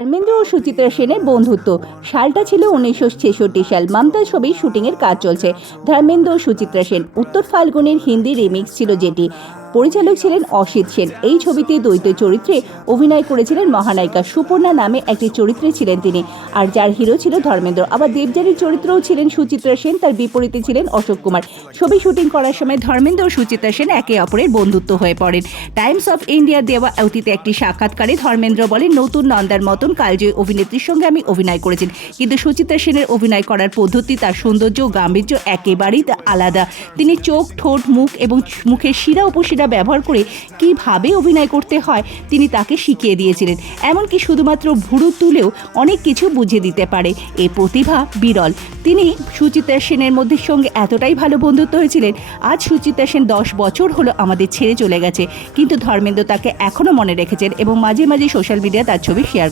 ধর্মেন্দ্র ও সুচিত্রা সেনের বন্ধুত্ব। সালটা ছিল 1966 সাল। মমতা ছবির শুটিংয়ের কাজ চলছে। ধর্মেন্দ্র ও সুচিত্রা সেন। উত্তর ফাল্গুনের হিন্দি রিমিক্স ছিল যেটি। পরিচালক ছিলেন অসিত সেন। এই ছবিতে দ্বৈত চরিত্রে অভিনয় করেছিলেন মহানায়িকা সুপর্ণা নামে একটি চরিত্রে ছিলেন তিনি, আর যার হিরো ছিল ধর্মেন্দ্র। আবার দেবযানীর চরিত্রেও ছিলেন সুচিত্রা সেন, তার বিপরীতে ছিলেন অশোক কুমার। ছবি শুটিং করার সময় ধর্মেন্দ্র ও সুচিত্রা সেন একে অপরের বন্ধুত্ব হয়ে পড়েন। টাইমস অফ ইন্ডিয়া দেওয়া অতীতে একটি সাক্ষাৎকারে ধর্মেন্দ্র বলেন, নতুন নন্দার মতন কালজয়ী অভিনেত্রীর সঙ্গে আমি অভিনয় করেছি, কিন্তু সুচিত্রা সেনের অভিনয় করার পদ্ধতি, তার সৌন্দর্য ও গাম্ভীর্য একেবারেই আলাদা। তিনি চোখ, ঠোঁট, মুখ এবং মুখের শিরা উপশিরা ব্যবহার করে কিভাবে অভিনয় করতে হয় তিনি তাকে শিখিয়ে দিয়েছিলেন। এমনকি শুধুমাত্র ভুরু তুলেও অনেক কিছু বুঝিয়ে দিতে পারে। এই প্রতিভা বিরল। তিনি সুচিত্রা সেনের মধ্যে সঙ্গে এতটাই ভালো বন্ধুত্ব হয়েছিলেন, আজ সুচিত্রা সেন 10 বছর হলো আমাদের ছেড়ে চলে গেছে, কিন্তু ধর্মেন্দ্র তাকে এখনও মনে রেখেছেন এবং মাঝে মাঝে সোশ্যাল মিডিয়া তার ছবি শেয়ার